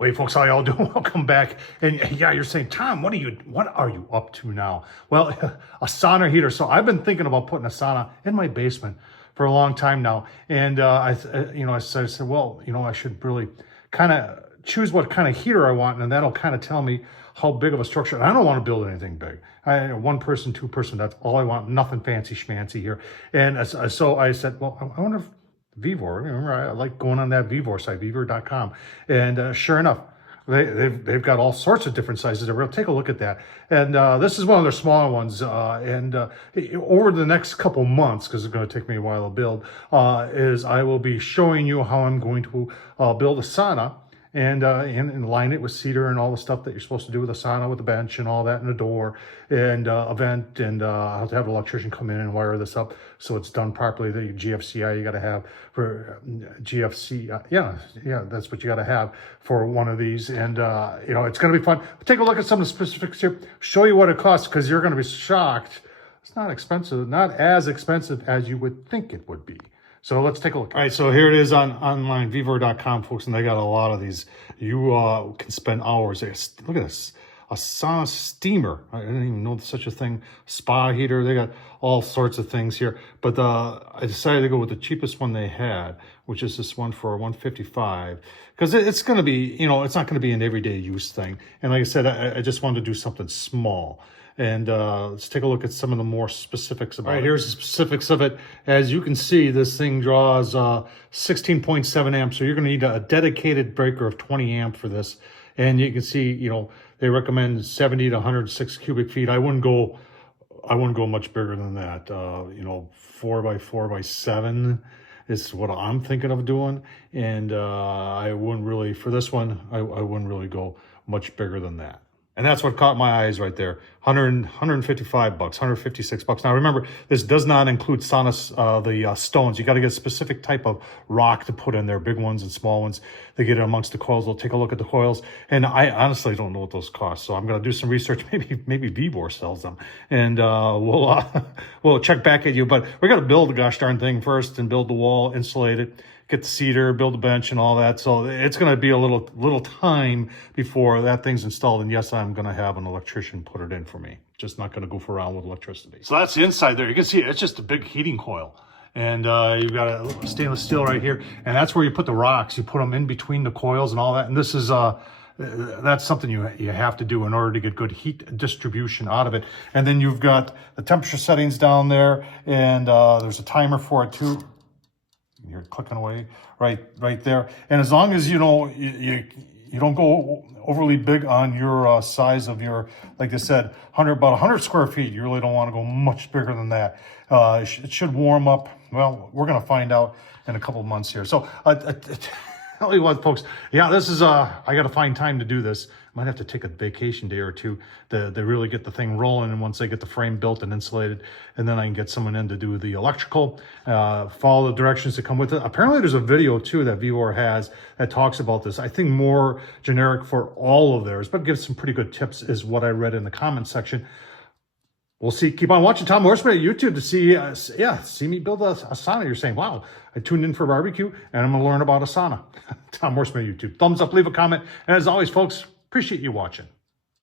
Hey folks, how y'all doing? Welcome back. And yeah, you're saying, Tom, what are you up to now? Well, a sauna heater. So I've been thinking about putting a sauna in my basement for a long time now. And I said, well, I should really kind of choose what kind of heater I want, and that'll kind of tell me how big of a structure. And I don't want to build anything big. One person, two person, that's all I want. Nothing fancy schmancy here. And so I said, well, I wonder if Vivor. Remember, I like going on that Vivor site, Vivor.com. And sure enough, they've got all sorts of different sizes. We'll take a look at that. And this is one of their smaller ones. Over the next couple months, because it's going to take me a while to build, is I will be showing you how I'm going to build a sauna and line it with cedar and all the stuff that you're supposed to do with a sauna, with a bench and all that, and a door and a vent, and I'll have to have an electrician come in and wire this up so it's done properly. The GFCI you got to have for GFC, yeah, that's what you got to have for one of these, and it's going to be fun. Take a look at some of the specifics here, show you what it costs, because you're going to be shocked. It's not expensive, not as expensive as you would think it would be. So let's take a look. All right, so here it is on online, Vivor.com, folks, and they got a lot of these. You can spend hours. Look at this, a sauna steamer. I didn't even know such a thing. Spa heater. They got all sorts of things here. But I decided to go with the cheapest one they had, which is this one for $155, because it's going to be, it's not going to be an everyday use thing. And like I said, I just wanted to do something small. And let's take a look at some of the more specifics about it. All right, here's the specifics of it. As you can see, this thing draws 16.7 amps. So you're going to need a dedicated breaker of 20 amp for this. And you can see, they recommend 70 to 106 cubic feet. I wouldn't go much bigger than that. 4x4x7 is what I'm thinking of doing. And I wouldn't really, for this one, I wouldn't really go much bigger than that. And that's what caught my eyes right there. $155, $156. Now remember, this does not include sauna, the stones. You got to get a specific type of rock to put in there, big ones and small ones. They get it amongst the coils. They'll take a look at the coils. And I honestly don't know what those cost. So I'm going to do some research. Maybe Vivor sells them. And we'll check back at you. But we got to build the gosh darn thing first and build the wall, insulate it, get the cedar, build a bench and all that. So it's going to be a little time before that thing's installed. And yes, I'm going to have an electrician put it in for me. Just not going to goof around with electricity. So that's the inside there. You can see it's just a big heating coil. And you've got a stainless steel right here. And that's where you put the rocks. You put them in between the coils and all that. And this is that's something you have to do in order to get good heat distribution out of it. And then you've got the temperature settings down there. And there's a timer for it too. You're clicking away right there. And as long as you don't go overly big on your size of your, like I said, about 100 square feet, you really don't want to go much bigger than that. It should warm up. Well, we're going to find out in a couple of months here. So tell you what, folks, yeah, this is I got to find time to do this. Might have to take a vacation day or two to really get the thing rolling. And once I get the frame built and insulated, and then I can get someone in to do the electrical, follow the directions that come with it. Apparently there's a video too that Vivor has that talks about this. I think more generic for all of theirs, but gives some pretty good tips is what I read in the comment section. We'll see. Keep on watching Tom Horseman at YouTube to see me build a sauna. You're saying, wow, I tuned in for barbecue and I'm going to learn about a sauna. Tom Horseman at YouTube. Thumbs up, leave a comment. And as always, folks, appreciate you watching.